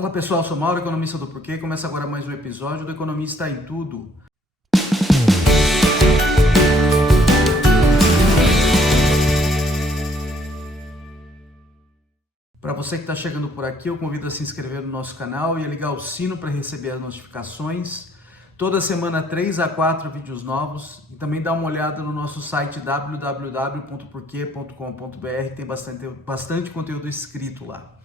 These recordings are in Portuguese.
Fala pessoal, sou Mauro, economista do Porquê. Começa agora mais um episódio do Economista em Tudo. Para você que está chegando por aqui, eu convido a se inscrever no nosso canal e a ligar o sino para receber as notificações. Toda semana 3 a 4 vídeos novos e também dá uma olhada no nosso site www.porque.com.br, tem bastante conteúdo escrito lá.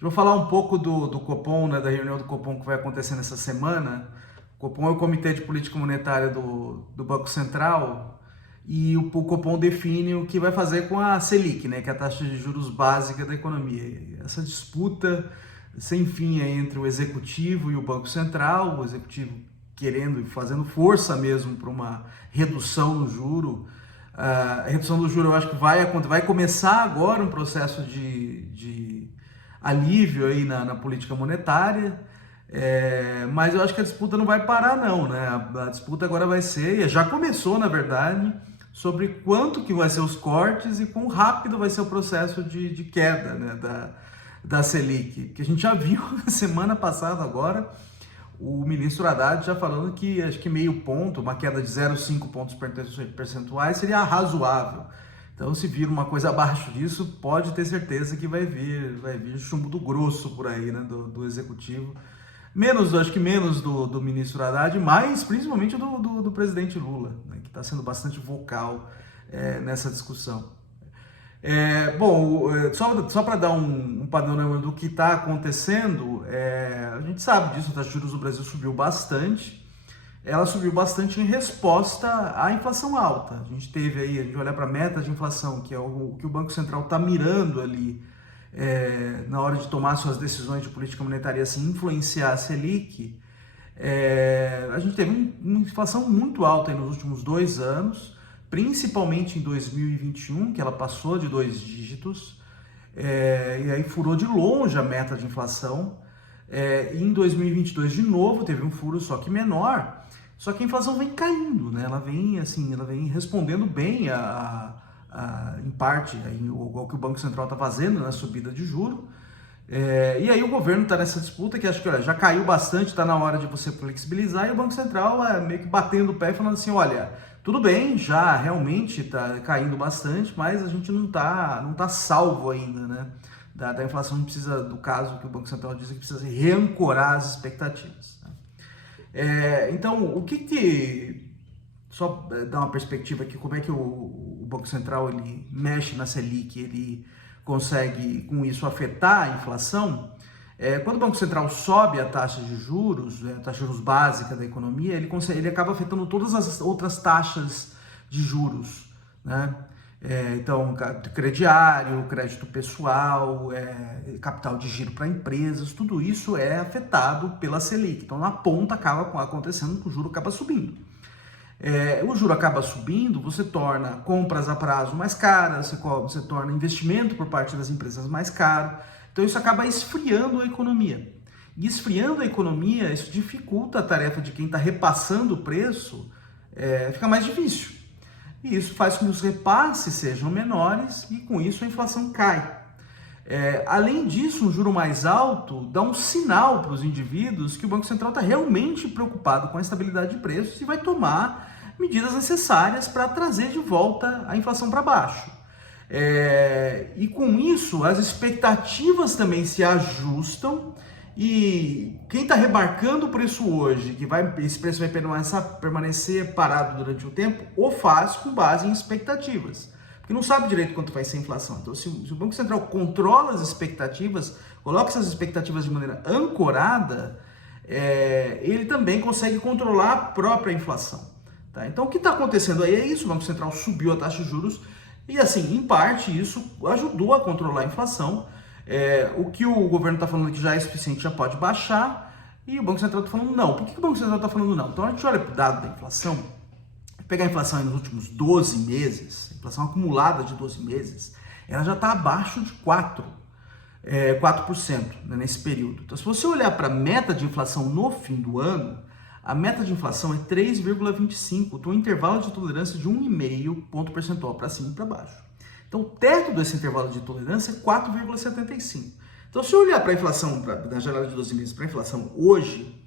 Vou falar um pouco do Copom, da reunião do Copom que vai acontecer nessa semana. O Copom é o Comitê de Política Monetária do Banco Central e o Copom define o que vai fazer com a Selic, que é a taxa de juros básica da economia. Essa disputa sem fim entre o Executivo e o Banco Central, o Executivo querendo e fazendo força mesmo para uma redução no juro. A redução do juro eu acho que vai começar agora um processo de alívio aí na política monetária, mas eu acho que a disputa não vai parar não, né? A disputa agora vai ser, e já começou na verdade, sobre quanto que vai ser os cortes e quão rápido vai ser o processo de queda, né, da Selic, que a gente já viu na semana passada agora, o ministro Haddad já falando que acho que meio ponto, uma queda de 0,5 pontos percentuais seria razoável. Então, se vir uma coisa abaixo disso, pode ter certeza que vai vir chumbo do grosso por aí, né, do Executivo. Acho que menos do ministro Haddad, mas principalmente do presidente Lula, né, que está sendo bastante vocal nessa discussão. Só para dar um panorama do que está acontecendo, a gente sabe disso, a taxa de juros do Brasil subiu bastante. Ela subiu bastante em resposta à inflação alta. A gente olha para a meta de inflação, que é o que o Banco Central está mirando ali na hora de tomar suas decisões de política monetária e assim influenciar a Selic. A gente teve uma inflação muito alta aí nos últimos 2 anos, principalmente em 2021, que ela passou de 2 dígitos, e aí furou de longe a meta de inflação. E em 2022, de novo, teve um furo, só que menor. Só que a inflação vem caindo, né? Ela vem respondendo bem em parte ao que o Banco Central está fazendo na subida de juros. E aí o governo está nessa disputa que acho que já caiu bastante, está na hora de você flexibilizar, e o Banco Central meio que batendo o pé e falando assim, olha, tudo bem, já realmente está caindo bastante, mas a gente não tá salvo ainda, né? Da inflação, não precisa, do caso que o Banco Central diz, que precisa reancorar as expectativas. Né? Então, só dar uma perspectiva aqui, como é que o Banco Central ele mexe na Selic, ele consegue com isso afetar a inflação. Quando o Banco Central sobe a taxa de juros, a taxa de juros básica da economia, ele acaba afetando todas as outras taxas de juros, né? Então, crediário, crédito pessoal, capital de giro para empresas, tudo isso é afetado pela Selic. Então, na ponta acaba acontecendo que o juro acaba subindo. O juro acaba subindo, você torna compras a prazo mais caras, você torna investimento por parte das empresas mais caro. Então, isso acaba esfriando a economia. E esfriando a economia, isso dificulta a tarefa de quem está repassando o preço, fica mais difícil. E isso faz com que os repasses sejam menores e com isso a inflação cai. Além disso, um juro mais alto dá um sinal para os indivíduos que o Banco Central está realmente preocupado com a estabilidade de preços e vai tomar medidas necessárias para trazer de volta a inflação para baixo. E com isso, as expectativas também se ajustam. E quem está remarcando o preço hoje, esse preço vai permanecer parado durante o tempo, o faz com base em expectativas, porque não sabe direito quanto vai ser a inflação. Então, se o Banco Central controla as expectativas, coloca essas expectativas de maneira ancorada, ele também consegue controlar a própria inflação. Tá? Então, o que está acontecendo aí é isso, o Banco Central subiu a taxa de juros e, assim, em parte, isso ajudou a controlar a inflação. O que o governo está falando que já é suficiente já pode baixar, e o Banco Central está falando não. Por que o Banco Central está falando não? Então a gente olha para o dado da inflação, pegar a inflação aí nos últimos 12 meses, a inflação acumulada de 12 meses, ela já está abaixo de 4%, né, nesse período. Então, se você olhar para a meta de inflação no fim do ano, a meta de inflação é 3,25, então um intervalo de tolerância de 1,5 ponto percentual para cima e para baixo. Então, o teto desse intervalo de tolerância é 4,75. Então, se eu olhar para a inflação da janela de 12 meses para a inflação hoje,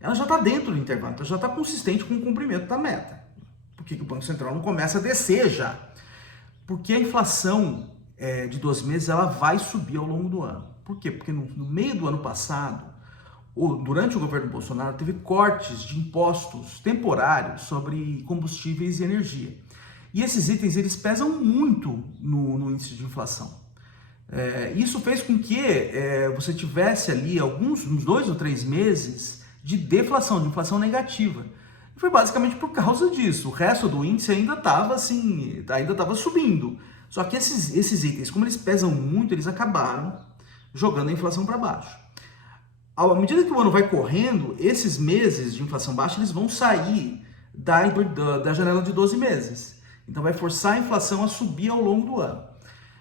ela já está dentro do intervalo, então já está consistente com o cumprimento da meta. Por que o Banco Central não começa a descer já? Porque a inflação de 12 meses ela vai subir ao longo do ano. Por quê? Porque no meio do ano passado, durante o governo Bolsonaro, teve cortes de impostos temporários sobre combustíveis e energia. E esses itens eles pesam muito no índice de inflação. Isso fez com que você tivesse ali uns 2 ou 3 meses de deflação, de inflação negativa. E foi basicamente por causa disso. O resto do índice ainda estava assim, ainda estava subindo. Só que esses itens, como eles pesam muito, eles acabaram jogando a inflação para baixo. À medida que o ano vai correndo, esses meses de inflação baixa eles vão sair da janela de 12 meses. Então vai forçar a inflação a subir ao longo do ano.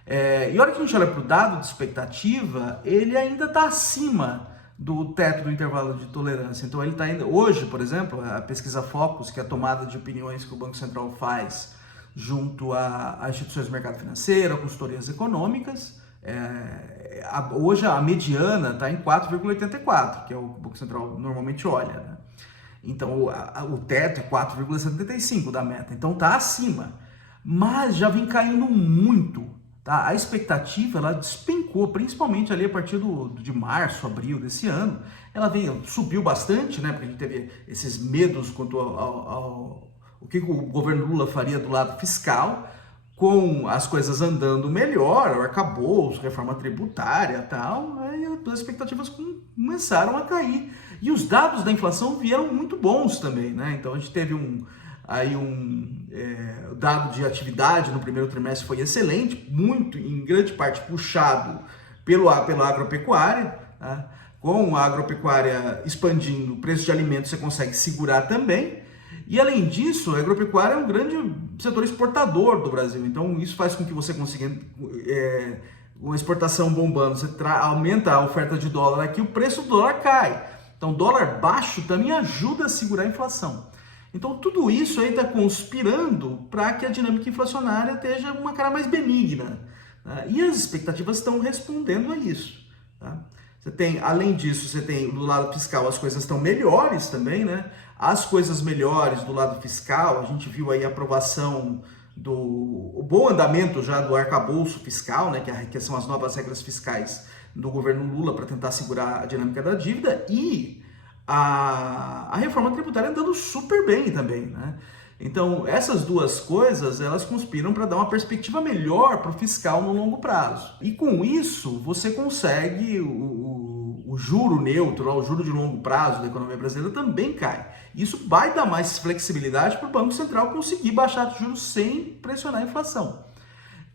E a hora que a gente olha para o dado de expectativa, ele ainda está acima do teto do intervalo de tolerância. Então ele está ainda, hoje, por exemplo, a pesquisa Focus, que é a tomada de opiniões que o Banco Central faz junto a instituições do mercado financeiro, a consultorias econômicas, hoje a mediana está em 4,84, que é o que o Banco Central normalmente olha, né? Então o teto é 4,75 da meta, então está acima, mas já vem caindo muito, tá? A expectativa ela despencou, principalmente ali a partir de março, abril desse ano, ela subiu bastante, né? Porque a gente teve esses medos quanto o que o governo Lula faria do lado fiscal. Com as coisas andando melhor, o arcabouço, reforma tributária e tal, aí as expectativas começaram a cair. E os dados da inflação vieram muito bons também, né? Então a gente teve o dado de atividade no primeiro trimestre foi excelente, muito, em grande parte puxado pela agropecuária, tá? Com a agropecuária expandindo, o preço de alimentos você consegue segurar também. E além disso, a agropecuária é um grande setor exportador do Brasil, então isso faz com que você consiga, uma exportação bombando, você aumenta a oferta de dólar aqui, o preço do dólar cai. Então dólar baixo também ajuda a segurar a inflação. Então tudo isso aí está conspirando para que a dinâmica inflacionária esteja uma cara mais benigna, tá? E as expectativas estão respondendo a isso, tá? Além disso, você tem do lado fiscal as coisas estão melhores também, né? As coisas melhores do lado fiscal, a gente viu aí a aprovação o bom andamento já do arcabouço fiscal, né? Que são as novas regras fiscais do governo Lula para tentar segurar a dinâmica da dívida, e a reforma tributária andando super bem também, né? Então, essas duas coisas, elas conspiram para dar uma perspectiva melhor para o fiscal no longo prazo. E com isso, você consegue o juro neutro, o juro de longo prazo da economia brasileira também cai. Isso vai dar mais flexibilidade para o Banco Central conseguir baixar os juros sem pressionar a inflação.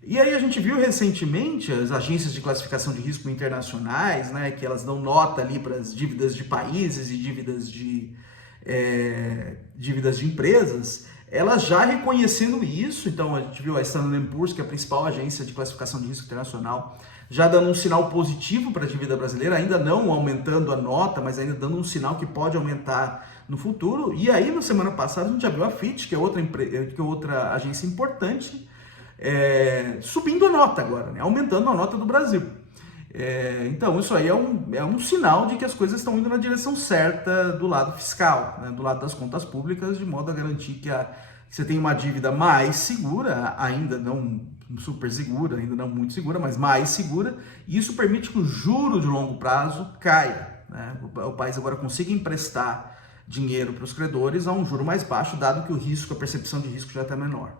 E aí a gente viu recentemente as agências de classificação de risco internacionais, né, que elas dão nota ali para as dívidas de países e dívidas de empresas, elas já reconhecendo isso. Então a gente viu a Standard & Poor's, que é a principal agência de classificação de risco internacional, já dando um sinal positivo para a dívida brasileira, ainda não aumentando a nota, mas ainda dando um sinal que pode aumentar no futuro. E aí na semana passada a gente já viu a Fitch, que é outra agência importante, subindo a nota agora, né? Aumentando a nota do Brasil. Então isso aí é um sinal de que as coisas estão indo na direção certa do lado fiscal, né? Do lado das contas públicas, de modo a garantir que você tem uma dívida mais segura, ainda não super segura, ainda não muito segura, mas mais segura, e isso permite que o juro de longo prazo caia, né? O país agora consiga emprestar dinheiro para os credores a um juro mais baixo, dado que a percepção de risco já está menor.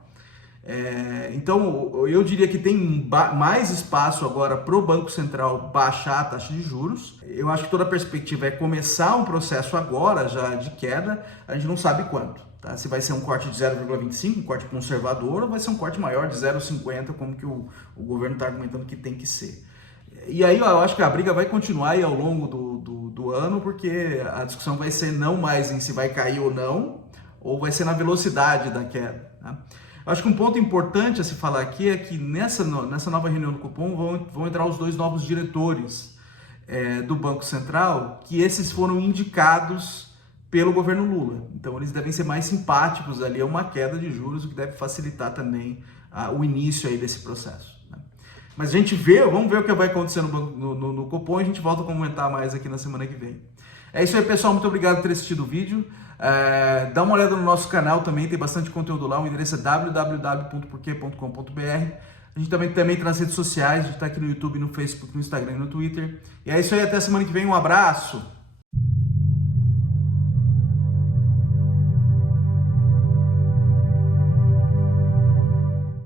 Então, eu diria que tem mais espaço agora para o Banco Central baixar a taxa de juros. Eu acho que toda a perspectiva é começar um processo agora já de queda, a gente não sabe quanto, tá? Se vai ser um corte de 0,25, um corte conservador, ou vai ser um corte maior de 0,50, como que o governo está argumentando que tem que ser. E aí eu acho que a briga vai continuar aí ao longo do ano, porque a discussão vai ser não mais em se vai cair ou vai ser na velocidade da queda, tá? Acho que um ponto importante a se falar aqui é que nessa nova reunião do Copom vão entrar os 2 novos diretores do Banco Central, que esses foram indicados pelo governo Lula. Então eles devem ser mais simpáticos ali a uma queda de juros, o que deve facilitar também o início aí desse processo, né? Mas a gente vamos ver o que vai acontecer no Copom e a gente volta a comentar mais aqui na semana que vem. É isso aí, pessoal. Muito obrigado por ter assistido o vídeo. Dá uma olhada no nosso canal também, tem bastante conteúdo lá. O endereço é www.porquê.com.br. A gente também tá nas redes sociais, a gente está aqui no YouTube, no Facebook, no Instagram e no Twitter. E é isso aí, até semana que vem. Um abraço!